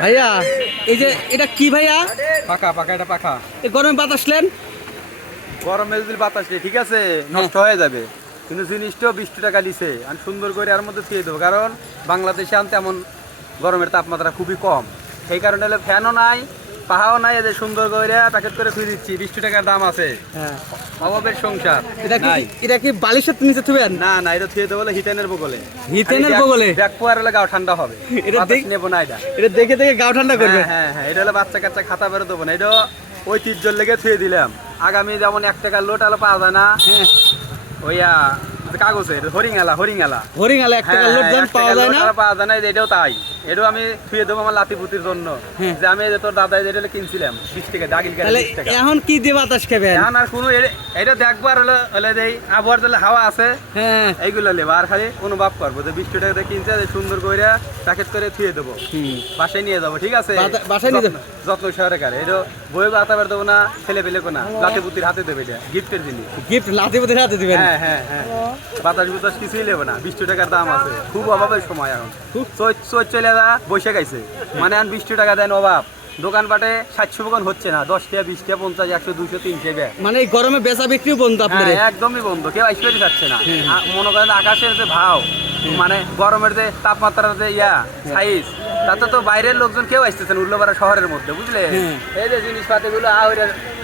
ভাইয়া এই যে এটা কি ভাইয়া? পাকা পাকা, এটা পাকা। এই গরমে বাতাসলেন? গরমে যদি বাতাস নেই, ঠিক আছে, নষ্ট হয়ে যাবে, কিন্তু জিনিসটাও 20 টাকা দিছে। আমি সুন্দর করে এর মধ্যে দিয়ে দেবো, কারণ বাংলাদেশে আনতে এমন গরমের তাপমাত্রা খুবই কম। সেই কারণে হলে ফ্যানও নাই, পাহাও নাই, এদের সুন্দর করে প্যাকেট করে ফিরে দিচ্ছি। 20 টাকার দাম আছে। হ্যাঁ, অভাবের সংসার। এটা কি বালিশের নিচে থুবেন? না না, এটা থুয়ে দেবো হিটেনের বগলে। হিটেনের বগলে ব্যাক পোয়ার হলে গাও ঠান্ডা হবে। এটা নেবো না, এটা দেখে দেখে গাও ঠান্ডা করবে। হ্যাঁ হ্যাঁ, এটা হলে বাচ্চা কাচ্চা খাতা বেরো দেবো না। এটা ঐতিহ্যর লেগে থুয়ে দিলাম। আগামী যেমন 1 টাকার লোট আলো পাওয়া যায় না, হ্যাঁ, ওইয়া কাগজের হরিঙ্গালা হরিঙ্গালা হরিঙ্গালা 1 টাকার লোট যেন পাওয়া যায় না, পাওয়া যায় না। এটাও তাই, এটাও আমি থুয়ে দেবো আমার লাতিপুতির জন্য। যে আমি তোর দাদা এটা কিনছিলাম 20 টাকা দাগিল কেটে 20 টাকা। এখন কি দিয়ে বাতাস খাবেন? এখন আর কোনো এটা দেখবার হলে এই আবহাওয়ার তাহলে হাওয়া আছে, হ্যাঁ, এইগুলো নেবো। আর খালি অনুভব করবো যে 20 টাকা দিয়ে কিনছে, সুন্দর করে প্যাকেট করে থুয়ে দেবো, বাসায় নিয়ে যাবো। ঠিক আছে, বাসায় নিয়ে যাবো, যত্ন সহকারে। এটা বই বাতাবার দেবো না, ছেলে পেলে না, লাতিপুতির হাতে দেবে। এটা গিফটের জিনিস, গিফট লাতিপুতির হাতে দিবেন। হ্যাঁ হ্যাঁ হ্যাঁ, বাতাস বুতাস কিছুই নেবো না। 20 টাকার দাম আছে, খুব অভাবের সময় এখন। চোর চলে যা বসে গেছে, মানে এখন 20 টাকা দেন অভাব। দোকানপাটে 700 দোকান হচ্ছে না, 10 টাকা 20 টাকা 50 100 200 300 টাকা। মানে এই গরমে বেচা বিক্রিও বন্ধ আপনার? একদমই বন্ধ, কেউ আসতে যাচ্ছে না। মনে করেন আকাশের যে ভাও, মানে গরমের যে তাপমাত্রার যে সাইজ, তাতে তো বাইরের লোকজন কেউ আসতেছেন উল্লোপাড়া শহরের মধ্যে, বুঝলে? এই যে জিনিসপাতি গুলো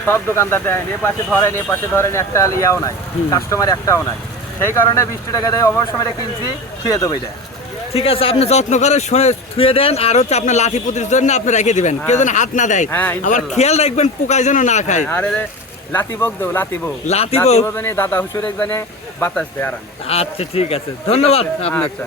সব দোকানদার দেয়, এ পাশে ধরেন এ পাশে ধরেন, একটা ইয়াও নাই, কাস্টমার একটাও নাই। সেই কারণে 20 টাকা দেয় অবশ্য সময় কিনছি, ছুঁয়ে দেবো। এটা ঠিক আছে, আপনি যত্ন করে ছুঁয়ে দেন। আর হচ্ছে আপনার লাঠিপুতির জন্য আপনি রেখে দিবেন, কেউ যেন হাত না দেয়। আবার খেয়াল রাখবেন পোকায় যেন না খায়। আরে লাতিবক দেবো, লাতিবক দাদা হুসুর জানে বাতাস দেয় আরাম। আচ্ছা ঠিক আছে, ধন্যবাদ আপনাকে।